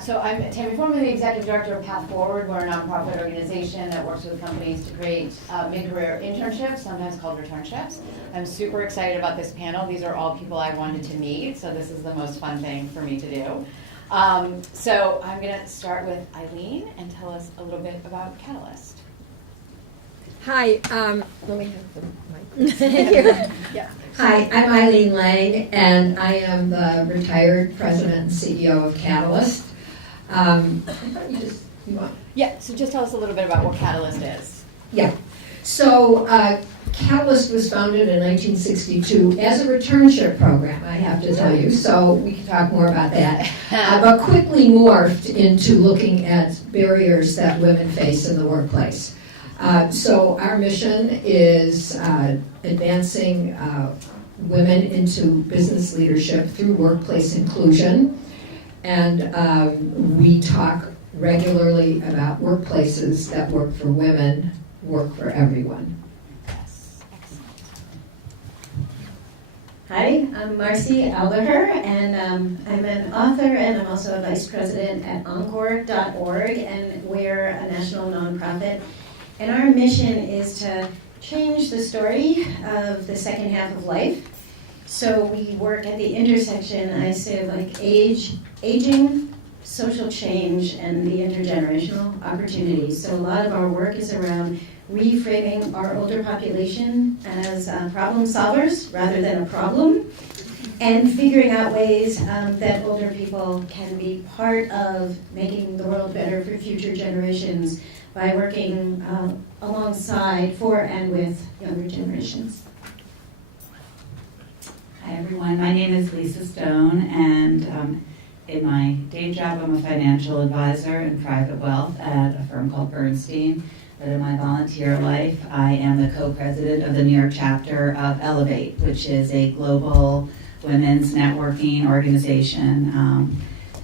So I'm Tami, Forman, the Executive Director of Path Forward. We're a nonprofit organization that works with companies to create mid-career internships, sometimes called returnships. I'm super excited about this panel. These are all people I wanted to meet, so this is the most fun thing for me to do. So I'm going to start with Ilene and tell us a little bit about Catalyst. Hi, let me have the mic. Yeah. Hi, I'm Ilene Lang, and I am the retired president and CEO of Catalyst. I thought you want? Yeah, so just tell us a little bit about what Catalyst is. Yeah. So Catalyst was founded in 1962 as a returnship program, I have to tell you, so we can talk more about that. But quickly morphed into looking at barriers that women face in the workplace. So our mission is advancing women into business leadership through workplace inclusion. And we talk regularly about workplaces that work for women, work for everyone. Yes, excellent. Hi, I'm Marci, Alboher, and I'm an author and I'm also a vice president at encore.org, and we're a national nonprofit. And our mission is to change the story of the second half of life. So we work at the intersection, I say, like aging, social change, and the intergenerational opportunities. So a lot of our work is around reframing our older population as problem solvers rather than a problem, and figuring out ways that older people can be part of making the world better for future generations by working alongside, for, and with younger generations. Hi everyone, my name is Lisa Stone, and in my day job I'm a financial advisor in private wealth at a firm called Bernstein. But in my volunteer life, I am the co-president of the New York chapter of Elevate, which is a global women's networking organization.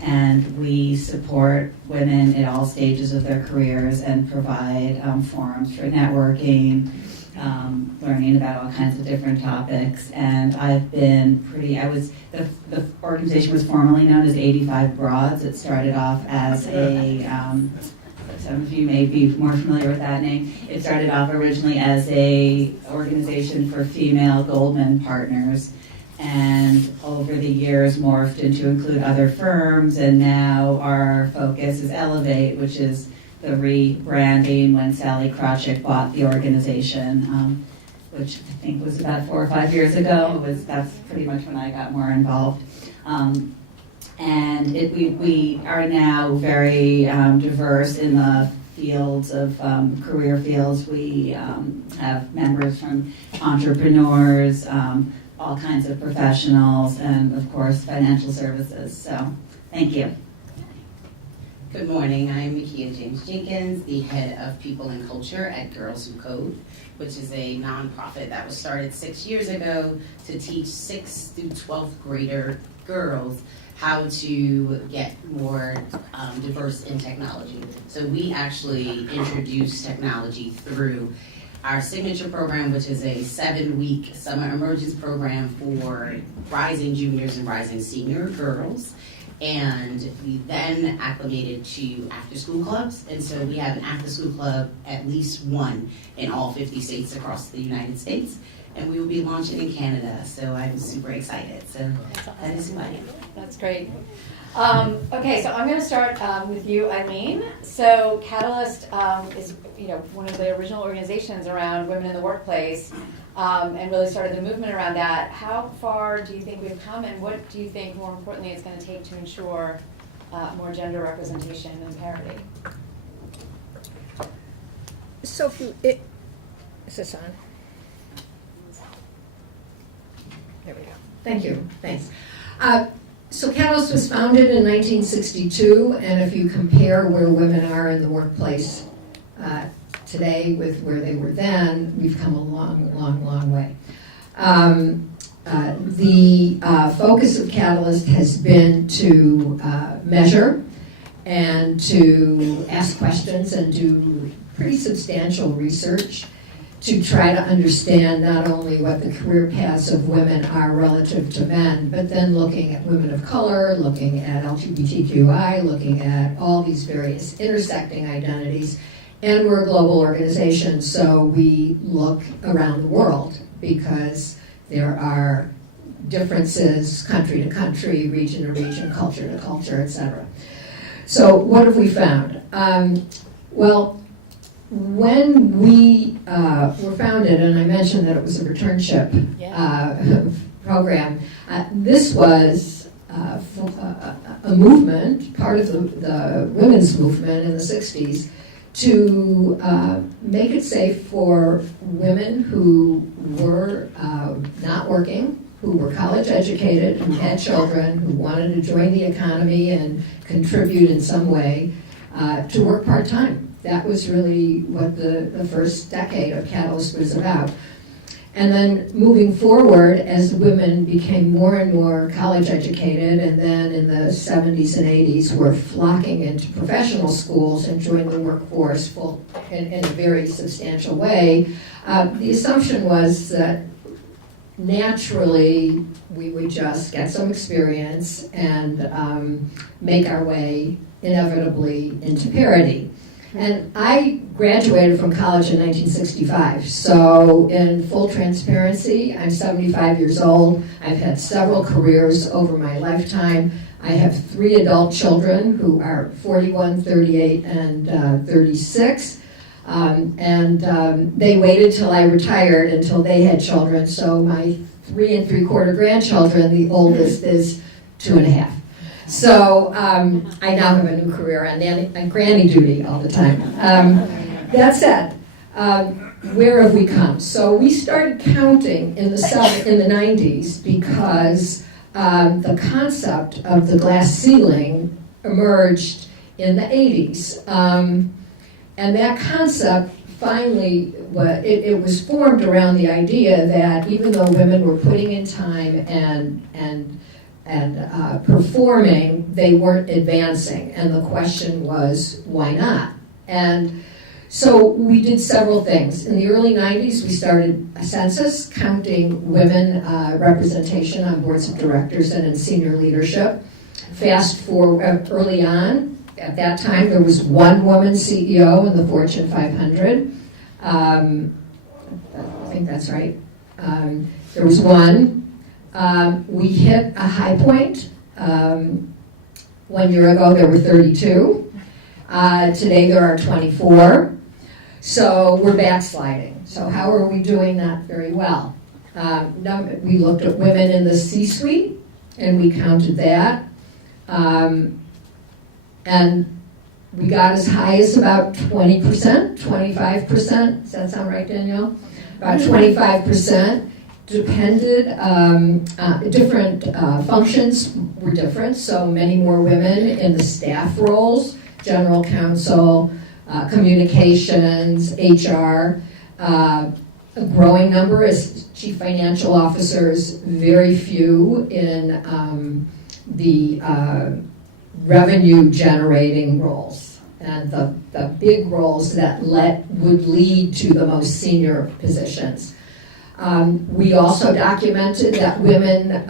And we support women at all stages of their careers and provide forums for networking, learning about all kinds of different topics. And I've been the organization was formerly known as 85 Broads. It started off as some of you may be more familiar with that name. It started off originally as a organization for female Goldman partners, and over the years morphed into include other firms, and now our focus is Elevate, which is the rebranding when Sally Krawczyk bought the organization, which I think was about 4 or 5 years ago. That's pretty much when I got more involved. And we are now very diverse in the fields of career fields. We have members from entrepreneurs, all kinds of professionals, and of course financial services. So thank you. Good morning, I'm Nakia James-Jenkins, the head of people and culture at Girls Who Code, which is a nonprofit that was started 6 years ago to teach 6th through 12th grader girls how to get more diverse in technology. So we actually introduce technology through our signature program, which is a 7-week summer emergence program for rising juniors and rising senior girls. And we then acclimated to after-school clubs. And so we have an after-school club, at least one, in all 50 states across the United States. And we will be launching in Canada, so I'm super excited. So that is who I am. That's great. Okay, so I'm going to start with you, Ilene. So Catalyst is one of the original organizations around women in the workplace, and really started the movement around that. How far do you think we've come, and what do you think, more importantly, it's going to take to ensure more gender representation and parity? So is this on? There we go. Thank you. Thanks. So Catalyst was founded in 1962, and if you compare where women are in the workplace today with where they were then, we've come a long way. The focus of Catalyst has been to measure and to ask questions and do pretty substantial research to try to understand not only what the career paths of women are relative to men, but then looking at women of color, looking at LGBTQI, looking at all these various intersecting identities. And we're a global organization, so we look around the world because there are differences country to country, region to region, culture to culture, etc. So what have we found? Well, when we were founded, and I mentioned that it was a returnship program, this was a movement, part of the women's movement in the 60s, to make it safe for women who were not working, who were college educated, who had children, who wanted to join the economy and contribute in some way, to work part-time. That was really what the first decade of Catalyst was about. And then moving forward, as women became more and more college educated, and then in the 70s and 80s were flocking into professional schools and joining the workforce in a very substantial way, the assumption was that naturally we would just get some experience and make our way inevitably into parity. And I graduated from college in 1965, so in full transparency, I'm 75 years old. I've had several careers over my lifetime. I have 3 adult children who are 41, 38, and 36. They waited till I retired until they had children, so my 3 3/4 grandchildren, the oldest is 2.5. So I now have a new career on granny duty all the time. That said, where have we come? So we started counting in the 90s because the concept of the glass ceiling emerged in the 80s. And that concept finally, it was formed around the idea that even though women were putting in time and performing, they weren't advancing. And the question was, why not? And so we did several things. In the early 90s, we started a census counting women representation on boards of directors and in senior leadership. Fast forward early on, at that time, there was one woman CEO in the Fortune 500. I think that's right. There was one. We hit a high point. 1 year ago, there were 32. Today, there are 24. So we're backsliding. So how are we doing? Not very well. We looked at women in the C-suite, and we counted that. And we got as high as about 20%, 25%. Does that sound right, Danielle? About 25%. Depended, different functions were different, so many more women in the staff roles, general counsel, communications, HR, a growing number as chief financial officers, very few in the revenue generating roles, and the big roles that would lead to the most senior positions. We also documented that women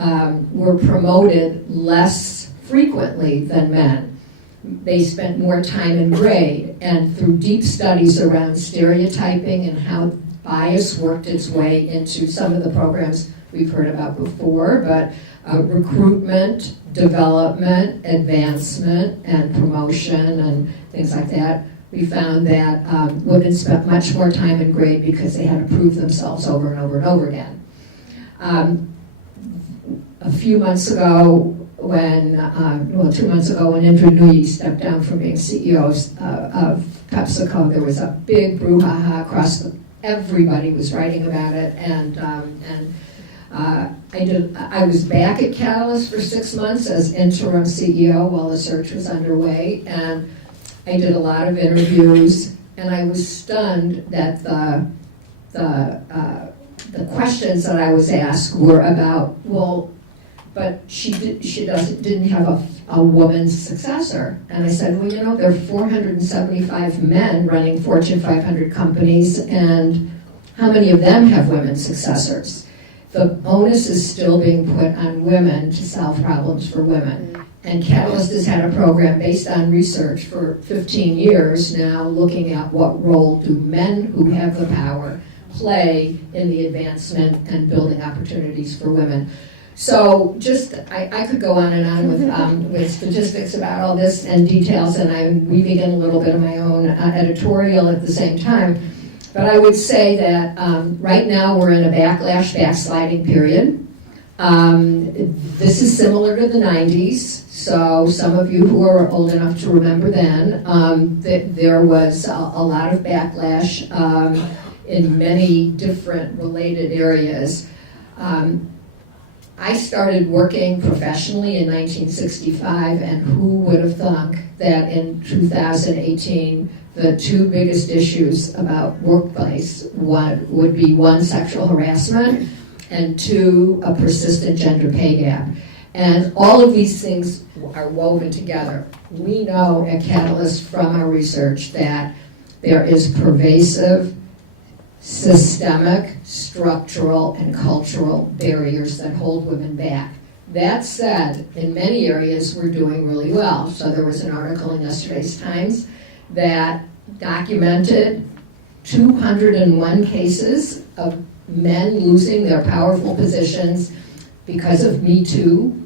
were promoted less frequently than men. They spent more time in grade, and through deep studies around stereotyping and how bias worked its way into some of the programs we've heard about before, but recruitment, development, advancement, and promotion, and things like that, we found that women spent much more time in grade because they had to prove themselves over and over and over again. A few months ago, 2 months ago, when Indra Nooyi stepped down from being CEO of PepsiCo, there was a big brouhaha across everybody was writing about it, and I was back at Catalyst for 6 months as interim CEO while the search was underway, and I did a lot of interviews, and I was stunned that the questions that I was asked were about, well, but she didn't have a woman's successor. And I said, well, there are 475 men running Fortune 500 companies, and how many of them have women successors? The onus is still being put on women to solve problems for women. And Catalyst has had a program based on research for 15 years now, looking at what role do men who have the power play in the advancement and building opportunities for women. So just, I could go on and on with statistics about all this and details, and I'm weaving in a little bit of my own editorial at the same time. But I would say that right now we're in a backsliding period. This is similar to the 90s, so some of you who are old enough to remember then, there was a lot of backlash in many different related areas. I started working professionally in 1965, and who would have thunk that in 2018 the two biggest issues about workplace would be one, sexual harassment, and two, a persistent gender pay gap. And all of these things are woven together. We know at Catalyst from our research that there is pervasive, systemic, structural, and cultural barriers that hold women back. That said, in many areas we're doing really well. So there was an article in yesterday's Times that documented 201 cases of men losing their powerful positions because of Me Too,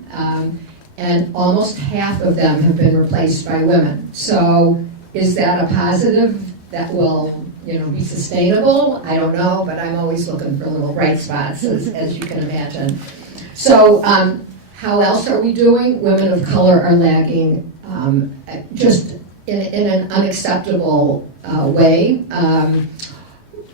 and almost half of them have been replaced by women. So is that a positive that will be sustainable? I don't know, but I'm always looking for little bright spots, as you can imagine. So how else are we doing? Women of color are lagging just in an unacceptable way.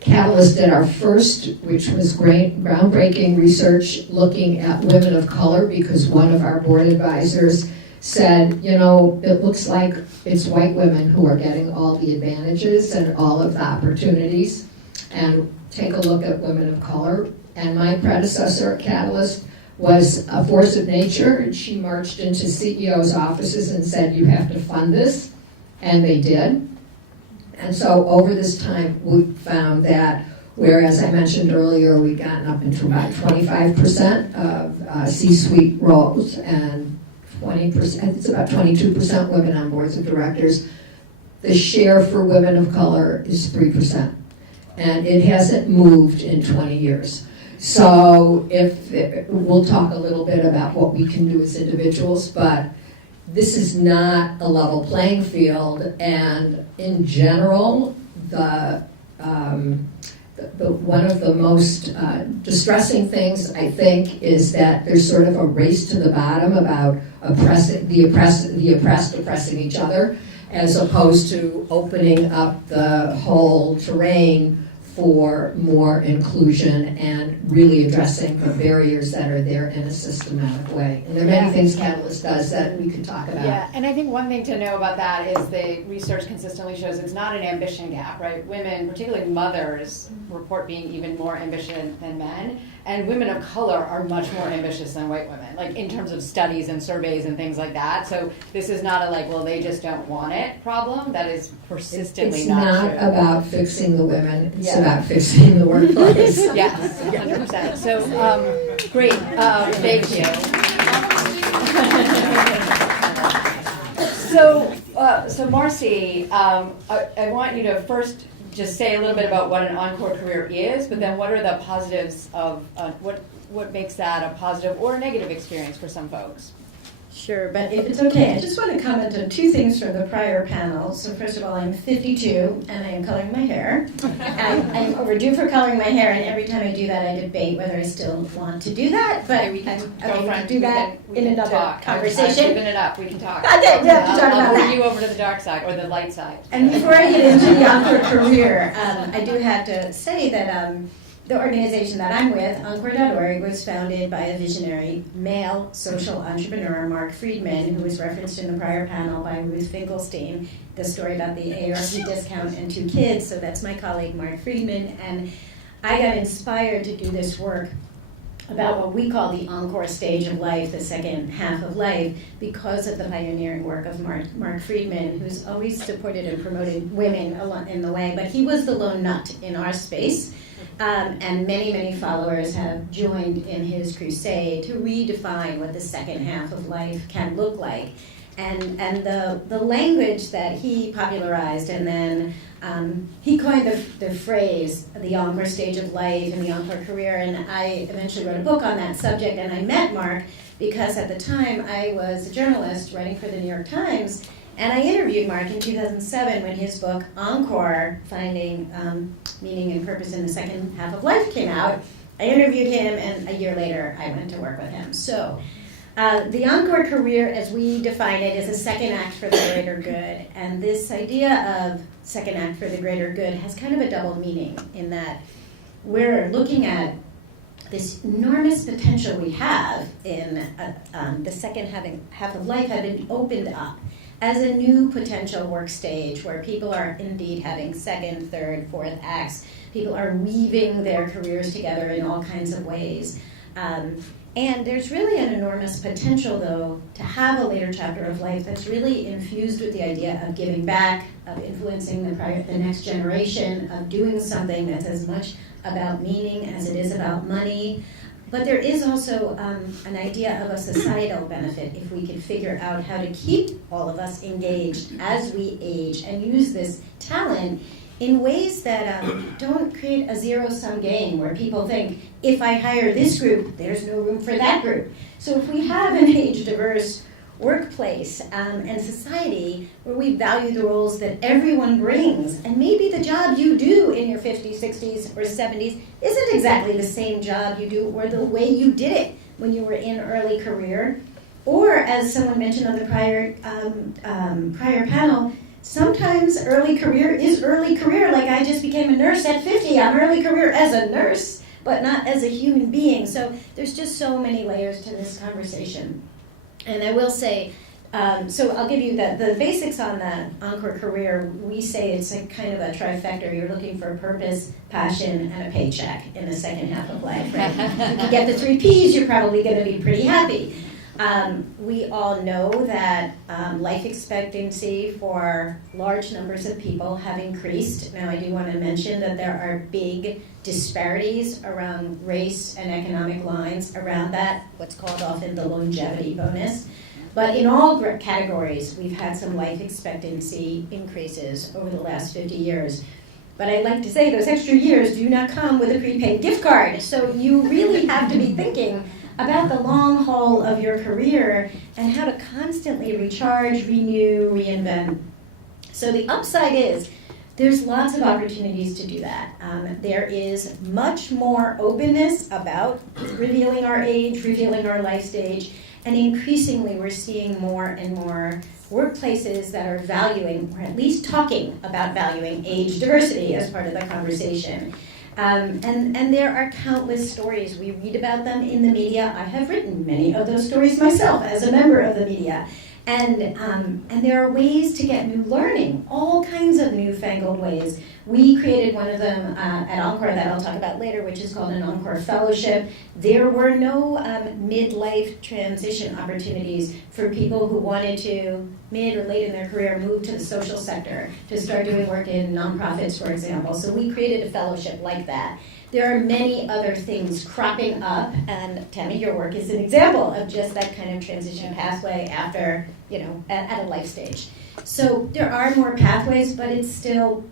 Catalyst did our first, which was great, groundbreaking research looking at women of color, because one of our board advisors said, it looks like it's white women who are getting all the advantages and all of the opportunities. And take a look at women of color. And my predecessor at Catalyst was a force of nature, and she marched into CEOs' offices and said, you have to fund this, and they did. And so over this time, we found that, whereas I mentioned earlier, we'd gotten up into about 25% of C-suite roles, and 20%, it's about 22% women on boards of directors, the share for women of color is 3%. And it hasn't moved in 20 years. So we'll talk a little bit about what we can do as individuals, but this is not a level playing field, and in general, one of the most distressing things, I think, is that there's sort of a race to the bottom about the oppressed oppressing each other, as opposed to opening up the whole terrain for more inclusion and really addressing the barriers that are there in a systematic way. And there are many things Catalyst does that we could talk about. Yeah, and I think one thing to know about that is the research consistently shows it's not an ambition gap, right? Women, particularly mothers, report being even more ambitious than men, and women of color are much more ambitious than white women, like in terms of studies and surveys and things like that. So this is not a they just don't want it problem. That is persistently it's not not true. about fixing the women, it's about fixing the workplace. Yes, 100%. So, great, thank you. So Marci, I want you to first just say a little bit about what an Encore career is, but then what are the positives of, what makes that a positive or a negative experience for some folks? Sure, but if it's okay, I just want to comment on two things from the prior panel. So first of all, I'm 52 and I am coloring my hair. I'm overdue for coloring my hair, and every time I do that I debate whether I still want to do that, but we can do that in another conversation. I've given it up, we can talk. Okay, we have to talk about I'll bring that. you over to the dark side, or the light side. And before I get into the Encore career, I do have to say that the organization that I'm with, Encore.org, was founded by a visionary male social entrepreneur, Mark Friedman, who was referenced in the prior panel by Ruth Finkelstein, the story about the AARP discount and 2 kids. So that's my colleague, Mark Friedman. And I got inspired to do this work about what we call the encore stage of life, the second half of life, because of the pioneering work of Mark Friedman, who's always supported and promoted women in the way, but he was the lone nut in our space. And many, many followers have joined in his crusade to redefine what the second half of life can look like. And the language that he popularized, and then he coined the phrase, the encore stage of life and the encore career, and I eventually wrote a book on that subject, and I met Mark because at the time I was a journalist writing for the New York Times, and I interviewed Mark in 2007 when his book, Encore, Finding Meaning and Purpose in the Second Half of Life came out. I interviewed him, and a year later, I went to work with him. So, the encore career, as we define it, is a second act for the greater good. And this idea of second act for the greater good has kind of a double meaning in that we're looking at this enormous potential we have in the second half of life have been opened up as a new potential work stage where people are indeed having second, third, fourth acts. People are weaving their careers together in all kinds of ways. And there's really an enormous potential, though, to have a later chapter of life that's really infused with the idea of giving back, of influencing the next generation, of doing something that's as much about meaning as it is about money. But there is also an idea of a societal benefit if we can figure out how to keep all of us engaged as we age and use this talent in ways that don't create a zero-sum game where people think, if I hire this group, there's no room for that group. So if we have an age-diverse workplace and society where we value the roles that everyone brings, and maybe the job you do in your 50s, 60s, or 70s isn't exactly the same job you do or the way you did it when you were in early career, or as someone mentioned on the prior panel, sometimes early career is early career. Like I just became a nurse at 50. I'm early career as a nurse, but not as a human being. So there's just so many layers to this conversation. And I will say, so I'll give you the basics on the encore career. We say it's a kind of a trifecta. You're looking for purpose, passion, and a paycheck in the second half of life, right? If you get the 3 Ps, you're probably going to be pretty happy. We all know that life expectancy for large numbers of people have increased. Now, I do want to mention that there are big disparities around race and economic lines around that, what's called often the longevity bonus. But in all categories, we've had some life expectancy increases over the last 50 years. But I'd like to say those extra years do not come with a prepaid gift card. So you really have to be thinking about the long haul of your career and how to constantly recharge, renew, reinvent. So the upside is there's lots of opportunities to do that. There is much more openness about revealing our age, revealing our life stage, and increasingly we're seeing more and more workplaces that are valuing, or at least talking about valuing age diversity as part of the conversation. And there are countless stories. We read about them in the media. I have written many of those stories myself as a member of the media. And there are ways to get new learning, all kinds of newfangled ways. We created one of them at Encore that I'll talk about later, which is called an Encore Fellowship. There were no midlife transition opportunities for people who wanted to, mid or late in their career, move to the social sector, to start doing work in nonprofits, for example. So we created a fellowship like that. There are many other things cropping up, and Tami, your work is an example of just that kind of transition pathway after, at a life stage. So there are more pathways, but it's still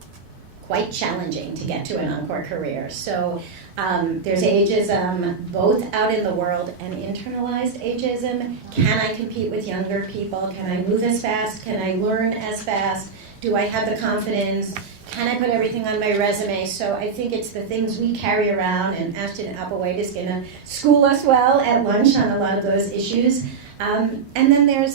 quite challenging to get to an encore career. So there's ageism, both out in the world and internalized ageism. Can I compete with younger people? Can I move as fast? Can I learn as fast? Do I have the confidence? Can I put everything on my resume? So I think it's the things we carry around, and Ashton Applewhite is going to school us well at lunch on a lot of those issues. And then there's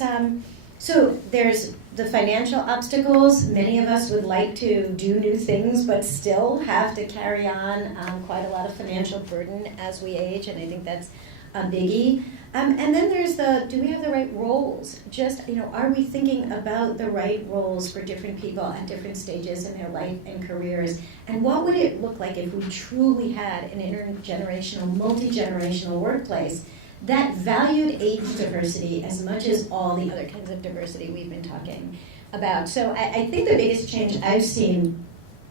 the financial obstacles. Many of us would like to do new things, but still have to carry on quite a lot of financial burden as we age, and I think that's a biggie. And then there's do we have the right roles? Just, are we thinking about the right roles for different people at different stages in their life and careers? And what would it look like if we truly had an intergenerational, multi-generational workplace that valued age diversity as much as all the other kinds of diversity we've been talking about? So I think the biggest change I've seen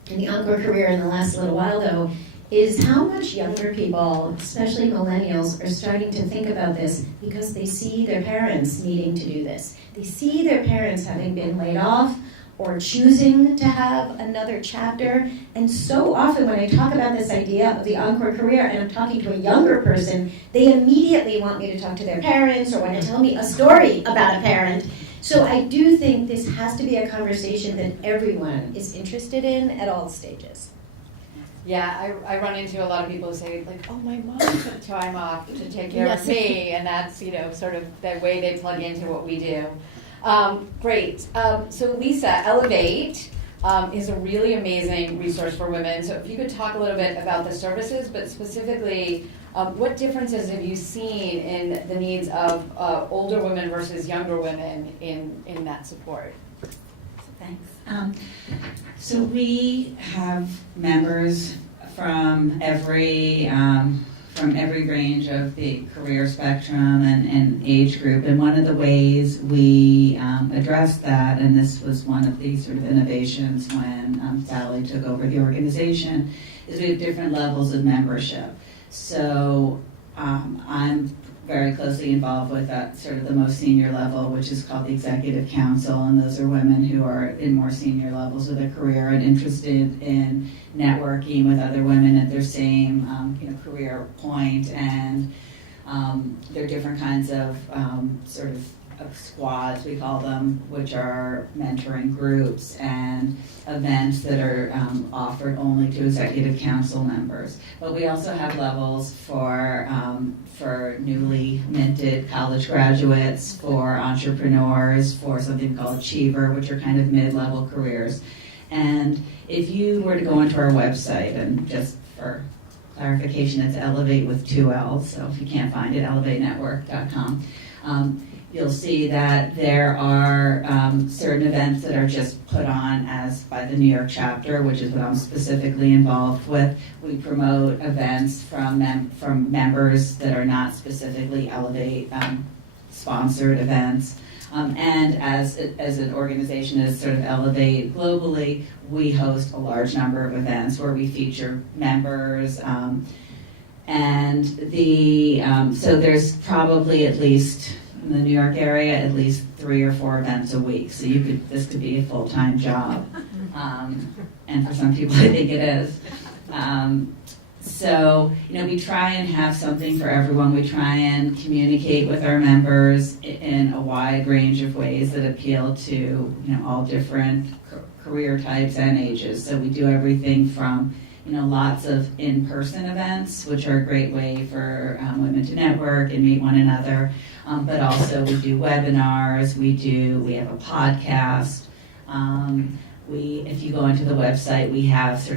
in the Encore career in the last little while, though, is how much younger people, especially millennials, are starting to think about this because they see their parents needing to do this. They see their parents having been laid off or choosing to have another chapter. And so often when I talk about this idea of the Encore career and I'm talking to a younger person, they immediately want me to talk to their parents or want to tell me a story about a parent. So I do think this has to be a conversation that everyone is interested in at all stages. Yeah, I run into a lot of people who say, like, oh, my mom took time off to take care of me, and that's, sort of the way they plug into what we do. Great. So Lisa, Elevate is a really amazing resource for women. So if you could talk a little bit about the services, but specifically, what differences have you seen in the needs of older women versus younger women in that support? Thanks. So we have members from every range of the career spectrum and age group. And one of the ways we addressed that, and this was one of the sort of innovations when Sally took over the organization, is we have different levels of membership. So I'm very closely involved with that sort of the most senior level, which is called the Executive Council, and those are women who are in more senior levels of their career and interested in networking with other women at their same career point, and there are different kinds of sort of squads, we call them, which are mentoring groups and events that are offered only to Executive Council members. But we also have levels for newly minted college graduates, for entrepreneurs, for something called Achiever, which are kind of mid-level careers. And if you were to go onto our website, and just for clarification, it's Elevate with 2 L's, so if you can't find it, elevatenetwork.com. You'll see that there are certain events that are just put on as by the New York chapter, which is what I'm specifically involved with. We promote events from members that are not specifically Elevate sponsored events. And as an organization as sort of Elevate globally, we host a large number of events where we feature members. And so there's probably at least in the New York area, at least 3 or 4 events a week. So this could be a full-time job. And for some people, I think it is. So, we try and have something for everyone. We try and communicate with our members in a wide range of ways that appeal to, all different career types and ages. So we do everything from, lots of in-person events, which are a great way for women to network and meet one another. But also we do webinars, we have a podcast. If you go into the website, we have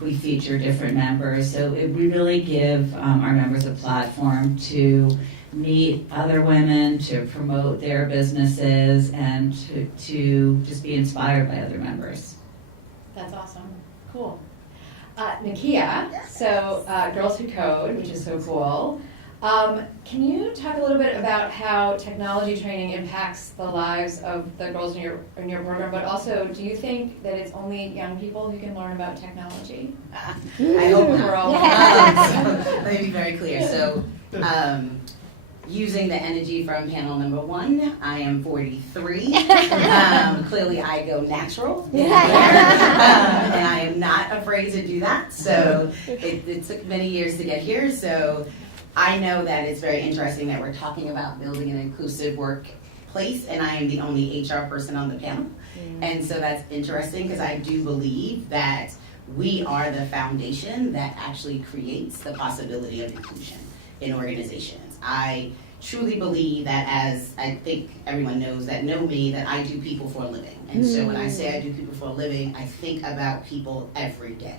we feature different members. So we really give our members a platform to meet other women, to promote their businesses, and to just be inspired by other members. That's awesome. Cool. Nakia, so Girls Who Code, which is so cool. Can you talk a little bit about how technology training impacts the lives of the girls in your program, but also do you think that it's only young people who can learn about technology? I hope we're all. Let me be very clear. So, using the energy from panel number 1, I am 43. Clearly, I go natural, and I am not afraid to do that. So it took many years to get here. So I know that it's very interesting that we're talking about building an inclusive workplace, and I am the only HR person on the panel. And so that's interesting because I do believe that we are the foundation that actually creates the possibility of inclusion in organizations. I truly believe that, as I think everyone knows that know me, that I do people for a living. And so when I say I do people for a living, I think about people every day.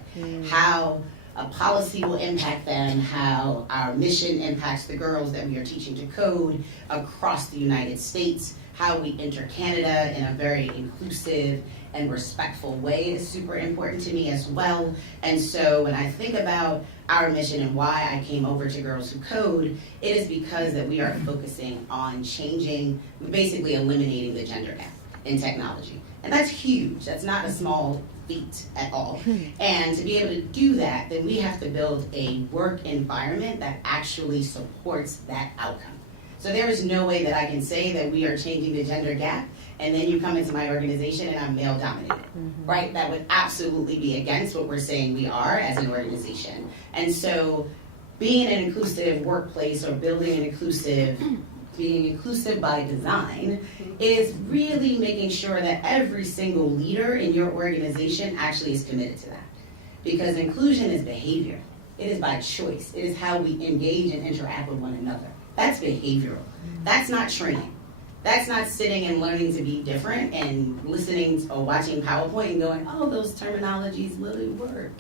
How a policy will impact them, how our mission impacts the girls that we are teaching to code across the United States, how we enter Canada in a very inclusive and respectful way is super important to me as well. And so when I think about our mission and why I came over to Girls Who Code, it is because that we are focusing on changing, basically eliminating the gender gap in technology. And that's huge. That's not a small feat at all. And to be able to do that, then we have to build a work environment that actually supports that outcome. So there is no way that I can say that we are changing the gender gap and then you come into my organization and I'm male dominated, right? That would absolutely be against what we're saying we are as an organization. And so being an inclusive workplace or being inclusive by design is really making sure that every single leader in your organization actually is committed to that. Because inclusion is behavior. It is by choice. It is how we engage and interact with one another. That's behavioral. That's not training. That's not sitting and learning to be different and listening or watching PowerPoint and going, oh, those terminologies really work.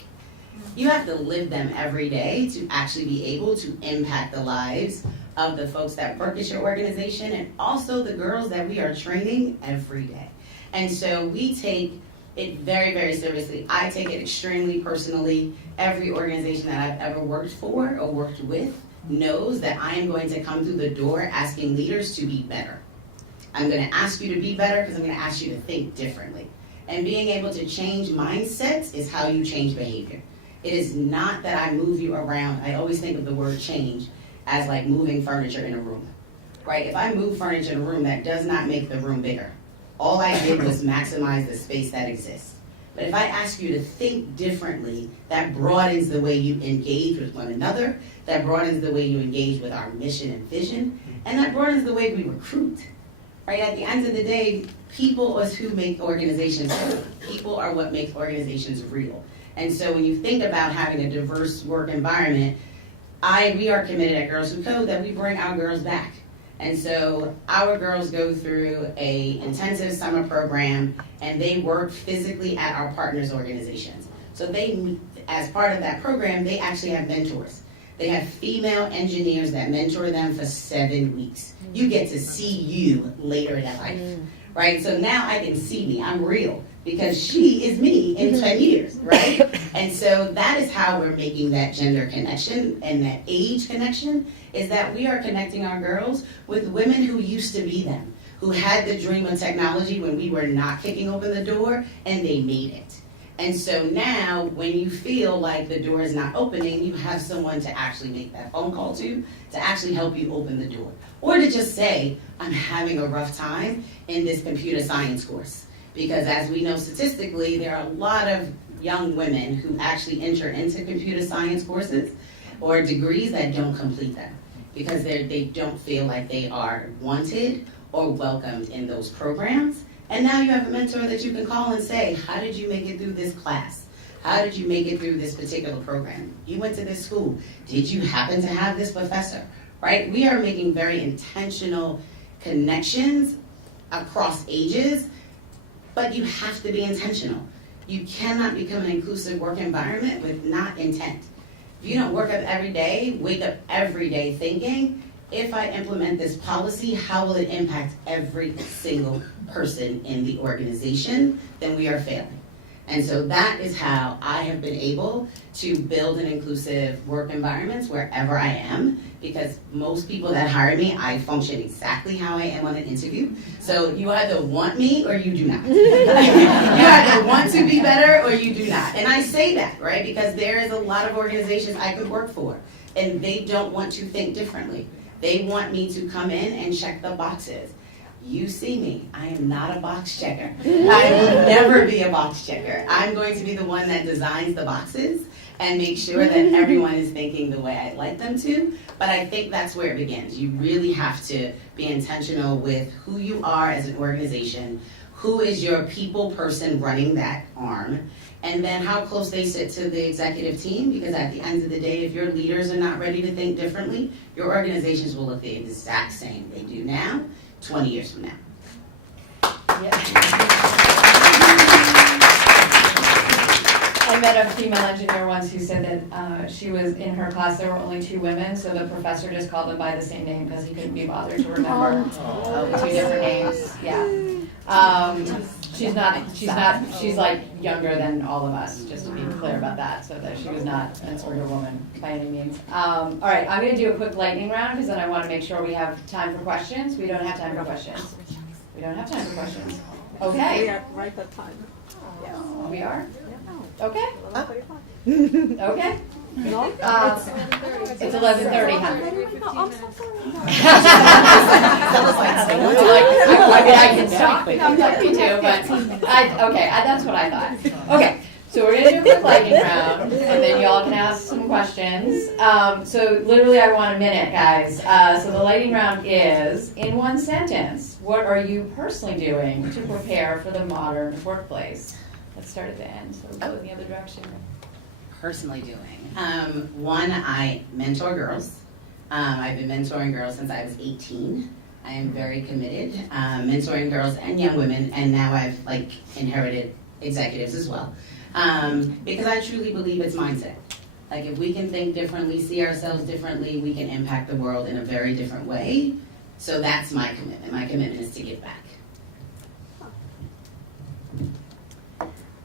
You have to live them every day to actually be able to impact the lives of the folks that work at your organization and also the girls that we are training every day. And so we take it very, very seriously. I take it extremely personally. Every organization that I've ever worked for or worked with knows that I am going to come through the door asking leaders to be better. I'm going to ask you to be better because I'm going to ask you to think differently. And being able to change mindsets is how you change behavior. It is not that I move you around. I always think of the word change as like moving furniture in a room, right? If I move furniture in a room, that does not make the room bigger. All I did was maximize the space that exists. But if I ask you to think differently, that broadens the way you engage with one another, that broadens the way you engage with our mission and vision, and that broadens the way we recruit. Right? At the end of the day, people is who make organizations real. People are what makes organizations real. And so when you think about having a diverse work environment, we are committed at Girls Who Code that we bring our girls back. And so our girls go through an intensive summer program and they work physically at our partners' organizations. So they, as part of that program, they actually have mentors. They have female engineers that mentor them for 7 weeks. You get to see you later in life, right? So now I can see me, I'm real, because she is me in 10 years, right? And so that is how we're making that gender connection and that age connection, is that we are connecting our girls with women who used to be them, who had the dream of technology when we were not kicking open the door, and they made it. And so now, when you feel like the door is not opening, you have someone to actually make that phone call to actually help you open the door. Or to just say, I'm having a rough time in this computer science course. Because as we know statistically, there are a lot of young women who actually enter into computer science courses or degrees that don't complete them. Because they don't feel like they are wanted or welcomed in those programs. And now you have a mentor that you can call and say, how did you make it through this class? How did you make it through this particular program? You went to this school. Did you happen to have this professor? Right? We are making very intentional connections across ages, but you have to be intentional. You cannot become an inclusive work environment with not intent. If you don't work up every day, wake up every day thinking, if I implement this policy, how will it impact every single person in the organization? Then we are failing. And so that is how I have been able to build an inclusive work environment wherever I am, because most people that hire me, I function exactly how I am on an interview. So you either want me or you do not. You either want to be better or you do not. And I say that, right, because there is a lot of organizations I could work for, and they don't want to think differently. They want me to come in and check the boxes. You see me, I am not a box checker. I will never be a box checker. I'm going to be the one that designs the boxes and make sure that everyone is thinking the way I'd like them to. But I think that's where it begins. You really have to be intentional with who you are as an organization, who is your people person running that arm, and then how close they sit to the executive team, because at the end of the day, if your leaders are not ready to think differently, your organizations will look the exact same they do now, 20 years from now. Yeah. And met a female engineer once who said that she was in her class, there were only 2 women, so the professor just called them by the same name because he couldn't be bothered to remember 2 different names. Yeah. She's like younger than all of us, just to be clear about that, so that she was not an older woman by any means. All right, I'm going to do a quick lightning round because then I want to make sure we have time for questions. We don't have time for questions. We don't have time for questions. Okay. We are right at time. Yes. We are? Okay. 11:35. Okay. No? It's 11:30, huh? No, I'm so sorry. I mean, I can stop if you'd like me to, but that's what I thought. Okay, so we're gonna do a quick lightning round, and then y'all can ask some questions. So literally, I want a minute, guys. So the lightning round is, in one sentence, what are you personally doing to prepare for the modern workplace? Let's start at the end, so we'll go in the other direction. Personally doing. One, I mentor girls. I've been mentoring girls since I was 18. I am very committed, mentoring girls and young women, and now I've inherited executives as well. Because I truly believe it's mindset. Like if we can think differently, see ourselves differently, we can impact the world in a very different way. So that's my commitment. My commitment is to give back.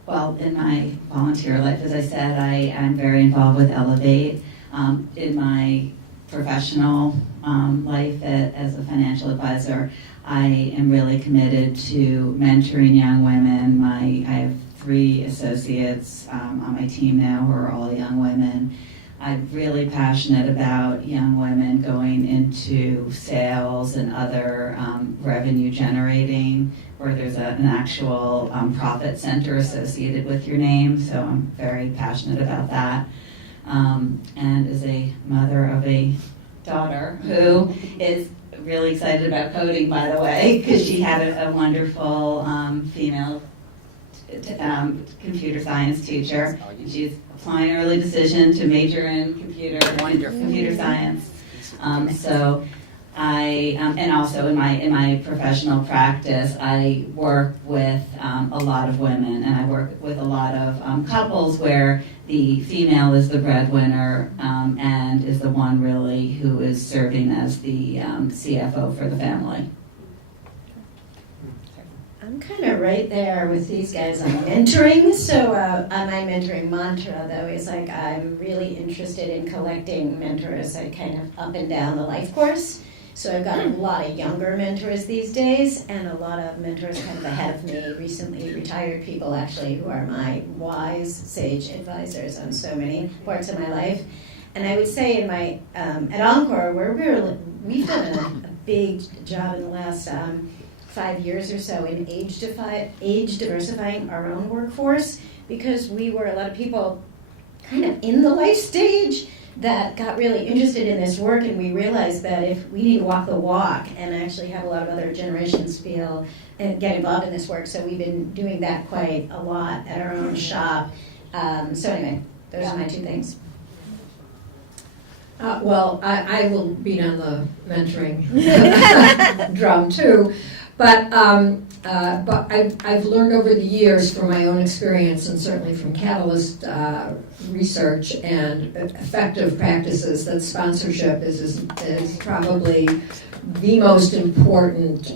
Well, in my volunteer life, as I said, I am very involved with Elevate. In my professional life as a financial advisor, I am really committed to mentoring young women. I have 3 associates on my team now who are all young women. I'm really passionate about young women going into sales and other revenue generating, where there's an actual profit center associated with your name, so I'm very passionate about that. And as a mother of a daughter who is really excited about coding, by the way, because she had a wonderful female computer science teacher. She's applying an early decision to major in computer science. So I and also in my professional practice, I work with a lot of women, and I work with a lot of couples where the female is the breadwinner and is the one really who is serving as the CFO for the family. I'm kind of right there with these guys on mentoring. So my mentoring mantra, though, is I'm really interested in collecting mentors kind of up and down the life course. So I've got a lot of younger mentors these days, and a lot of mentors kind of ahead of me, recently retired people actually, who are my wise, sage advisors on so many parts of my life. And I would say in my at Encore, we've done a big job in the last 5 years or so in age diversifying our own workforce, because we were a lot of people kind of in the life stage that got really interested in this work, and we realized that if we need to walk the walk and actually have a lot of other generations feel and get involved in this work, so we've been doing that quite a lot at our own shop. So anyway, those are my 2 things. Well, I will beat on the mentoring drum too, but I've learned over the years from my own experience, and certainly from Catalyst research and effective practices, that sponsorship is probably the most important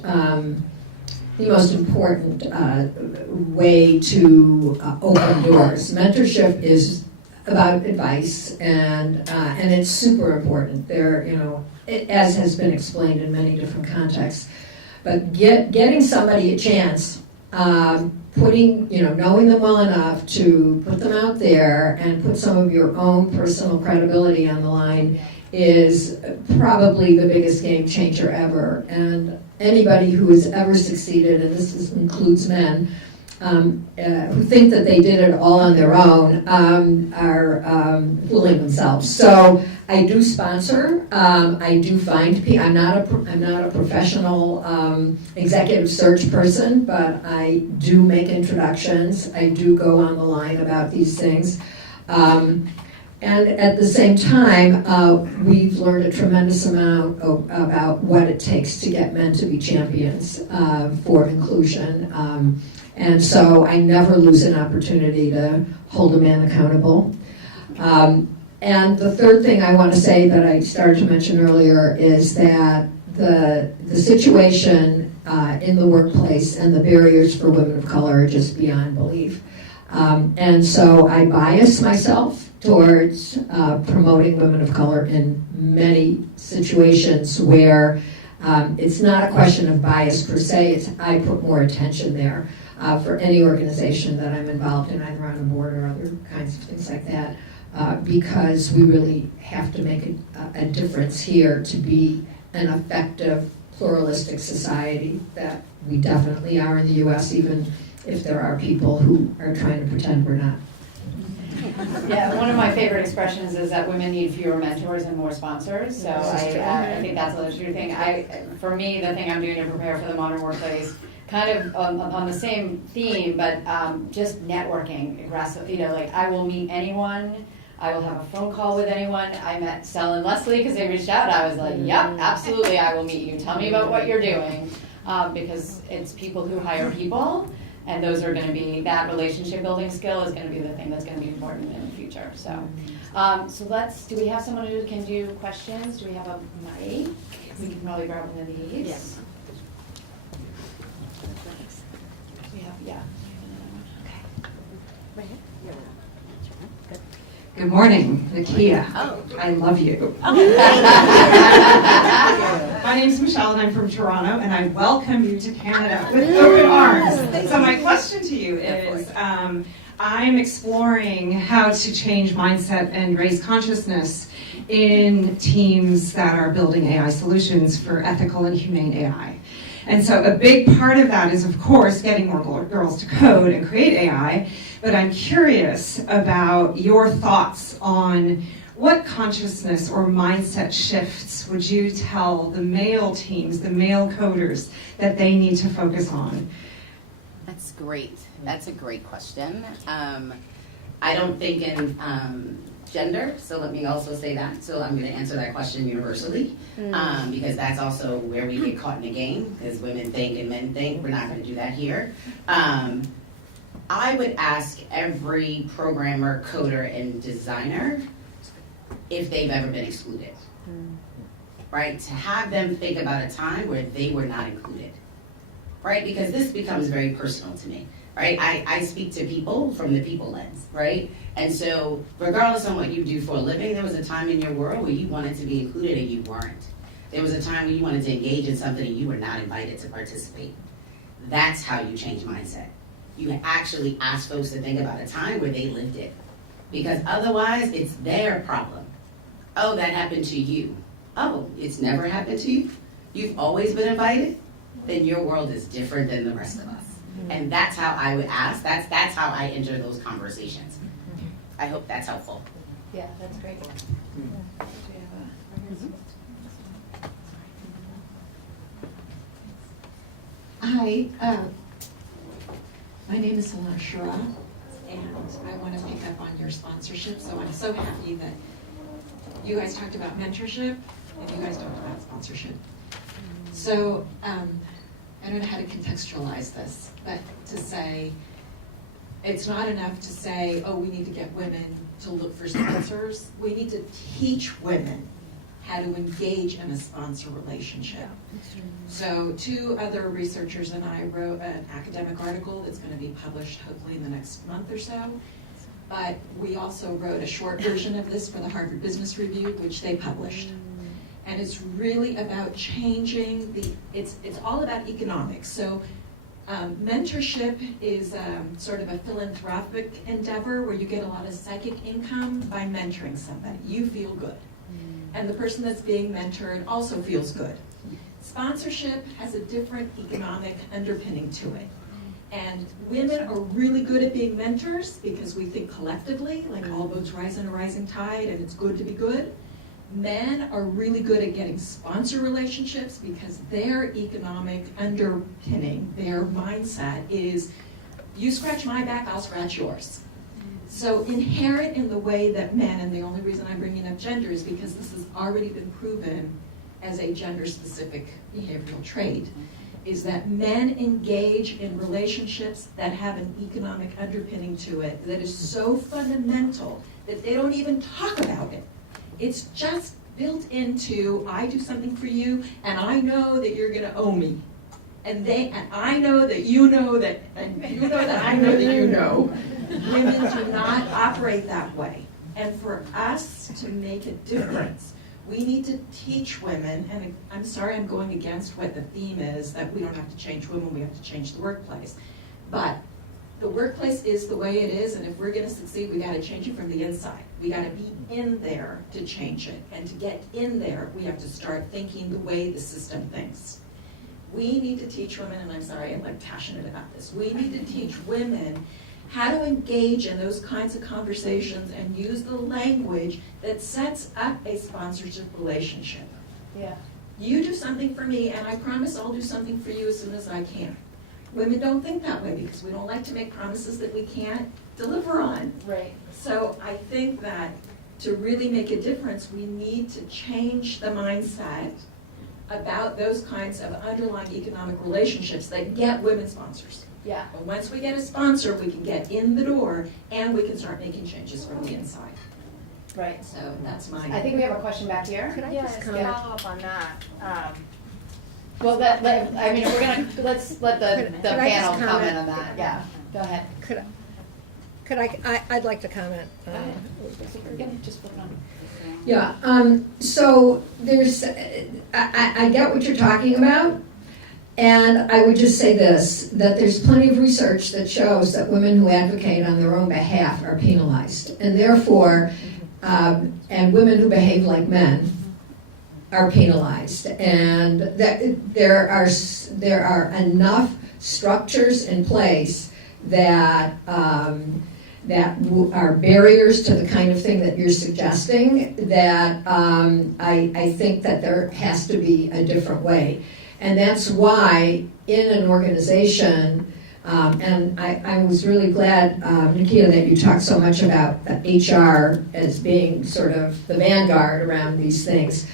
way to open doors. Mentorship is about advice, and it's super important. As has been explained in many different contexts. But getting somebody a chance, knowing them well enough to put them out there and put some of your own personal credibility on the line is probably the biggest game changer ever. And anybody who has ever succeeded, and this includes men, who think that they did it all on their own, are fooling themselves. So I do sponsor. I do find people. I'm not a professional executive search person, but I do make introductions. I do go on the line about these things. And at the same time, we've learned a tremendous amount about what it takes to get men to be champions for inclusion. And so I never lose an opportunity to hold a man accountable. And the third thing I want to say that I started to mention earlier is that the situation in the workplace and the barriers for women of color are just beyond belief. And so I bias myself towards promoting women of color in many situations where it's not a question of bias per se, it's I put more attention there for any organization that I'm involved in, either on a board or other kinds of things like that, because we really have to make a difference here to be an effective, pluralistic society that we definitely are in the US, even if there are people who are trying to pretend we're not. Yeah, one of my favorite expressions is that women need fewer mentors and more sponsors. So I think that's a true thing. For me, the thing I'm doing to prepare for the modern workplace, kind of on the same theme, but just networking aggressive. You know, like I will meet anyone. I will have a phone call with anyone. I met Sel and Leslie because they reached out. I was like, yep, absolutely, I will meet you. Tell me about what you're doing. Because it's people who hire people. And those are going to be, that relationship building skill is going to be the thing that's going to be important in the future. So, do we have someone who can do questions? Do we have a mic? We can probably grab one of these. Yes. We have, yeah. Okay. Right here. Good morning, Nakia. Oh. I love you. My name's Michelle and I'm from Toronto and I welcome you to Canada with open arms. So my question to you is, I'm exploring how to change mindset and raise consciousness in teams that are building AI solutions for ethical and humane AI. And so a big part of that is, of course, getting more girls to code and create AI, but I'm curious about your thoughts on what consciousness or mindset shifts would you tell the male teams, the male coders, that they need to focus on? That's great. That's a great question. I don't think in gender, so let me also say that. So I'm going to answer that question universally, because that's also where we get caught in the game, because women think and men think. We're not going to do that here. I would ask every programmer, coder, and designer if they've ever been excluded, right? To have them think about a time where they were not included, right? Because this becomes very personal to me, right? I speak to people from the people lens, right? And so regardless of what you do for a living, there was a time in your world where you wanted to be included and you weren't. There was a time when you wanted to engage in something and you were not invited to participate. That's how you change mindset. You actually ask folks to think about a time where they lived it. Because otherwise, it's their problem. Oh, that happened to you. Oh, it's never happened to you? You've always been invited? Then your world is different than the rest of us. And that's how I would ask. That's how I enter those conversations. I hope that's helpful. Yeah, that's great. Hi, my name is Ilene Shura, and I want to pick up on your sponsorship. So I'm so happy that you guys talked about mentorship, and you guys talked about sponsorship. So I don't know how to contextualize this, but to say, it's not enough to say, oh, we need to get women to look for sponsors. We need to teach women how to engage in a sponsor relationship. So 2 other researchers and I wrote an academic article that's going to be published hopefully in the next month or so. But we also wrote a short version of this for the Harvard Business Review, which they published. And it's really about changing it's all about economics. So mentorship is sort of a philanthropic endeavor where you get a lot of psychic income by mentoring somebody. You feel good. And the person that's being mentored also feels good. Sponsorship has a different economic underpinning to it. And women are really good at being mentors because we think collectively, like all boats rise in a rising tide and it's good to be good. Men are really good at getting sponsor relationships because their economic underpinning, their mindset is, you scratch my back, I'll scratch yours. So inherent in the way that men, and the only reason I'm bringing up gender is because this has already been proven as a gender-specific behavioral trait, is that men engage in relationships that have an economic underpinning to it that is so fundamental that they don't even talk about it. It's just built into, I do something for you, and I know that you're gonna owe me. And I know that you know that, and you know that I know that you know. Women do not operate that way. And for us to make a difference, we need to teach women, and I'm sorry I'm going against what the theme is, that we don't have to change women, we have to change the workplace. But the workplace is the way it is, and if we're gonna succeed, we gotta change it from the inside. We gotta be in there to change it. And to get in there, we have to start thinking the way the system thinks. We need to teach women, and I'm sorry, I'm like passionate about this. We need to teach women how to engage in those kinds of conversations and use the language that sets up a sponsorship relationship. Yeah. You do something for me, and I promise I'll do something for you as soon as I can. Women don't think that way because we don't like to make promises that we can't deliver on. Right. So I think that to really make a difference, we need to change the mindset about those kinds of underlying economic relationships that get women sponsors. Yeah. And once we get a sponsor, we can get in the door and we can start making changes from the inside. Right. So that's my. I think we have a question back here. Could I Yes, just follow comment? up on that. Well, I mean, if we're gonna, let's let the Could I just panel comment comment? on that. Yeah, go ahead. Could I'd like to comment. Just flip it on. Yeah, so there's, I get what you're talking about, and I would just say this, that there's plenty of research that shows that women who advocate on their own behalf are penalized, and therefore, and women who behave like men are penalized, and that there are enough structures in place that are barriers to the kind of thing that you're suggesting, that I think that there has to be a different way. And that's why in an organization, and I was really glad, Nakia, that you talked so much about HR as being sort of the vanguard around these things.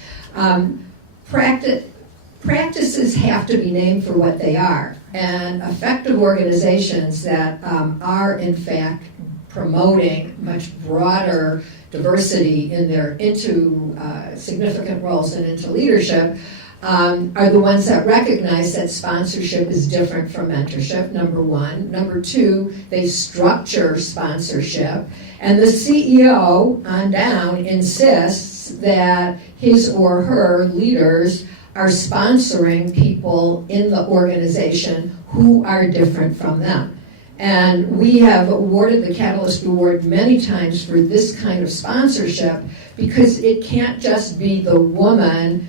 Practices have to be named for what they are. And effective organizations that are in fact promoting much broader diversity into significant roles and into leadership are the ones that recognize that sponsorship is different from mentorship, number one. Number two, they structure sponsorship. And the CEO on down insists that his or her leaders are sponsoring people in the organization who are different from them. And we have awarded the Catalyst Award many times for this kind of sponsorship because it can't just be the woman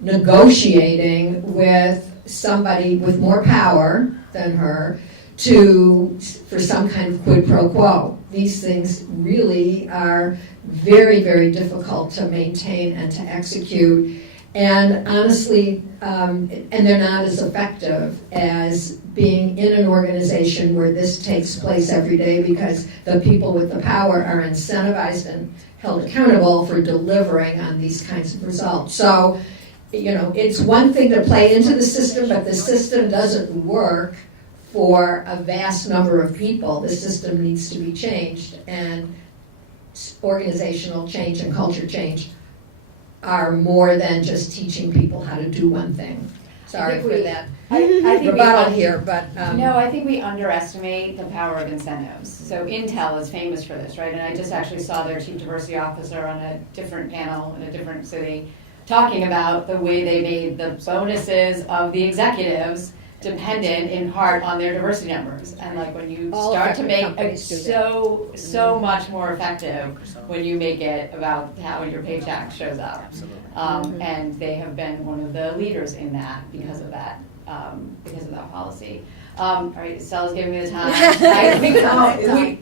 negotiating with somebody with more power than her for some kind of quid pro quo. These things really are very, very difficult to maintain and to execute. And honestly, and they're not as effective as being in an organization where this takes place every day because the people with the power are incentivized and held accountable for delivering on these kinds of results. So, it's one thing to play into the system, but the system doesn't work for a vast number of people. The system needs to be changed, and organizational change and culture change are more than just teaching people how to do one thing. Sorry for that I think rebuttal here, but no, I think we underestimate the power of incentives. So Intel is famous for this, right? And I just actually saw their chief diversity officer on a different panel in a different city talking about the way they made the bonuses of the executives dependent in part on their diversity numbers. And like when you All start to make it companies do that. so much more effective when you make it about how your paycheck shows up. And they have been one of the leaders in that because of that policy. All right, Stella's giving me the time.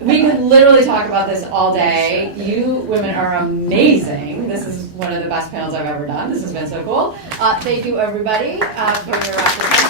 We could literally talk about this all day. You women are amazing. This is one of the best panels I've ever done. This has been so cool. Thank you, everybody, for your representation.